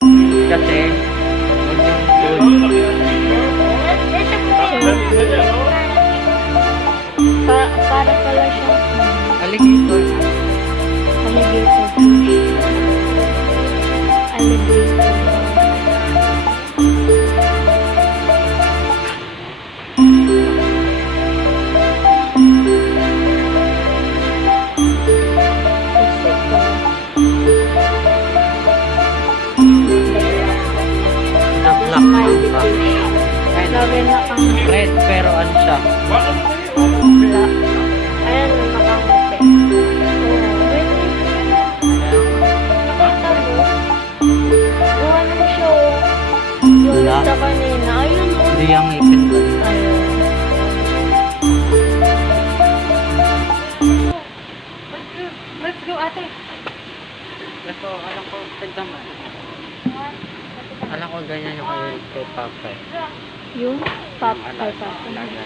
Kasi, huwag yung food. Para pala siya. Alligator. Alligator fish. Alligator. Na black Smiley mamba. fish. Lagay na ang Red, pero ano siya? black. Ayan, nakangiti. Oh, wait. Kita mo? Gawa na siya, oh. Yung Wala. sa kanina. Ayun, oh. Hindi yung ngipin ko. Ayun. Let's go, ate. Ito, alam ko, tignan. Alam ko ganyan yung kay Papa. Yung pop, Yung ay alaga. pop. Alaga.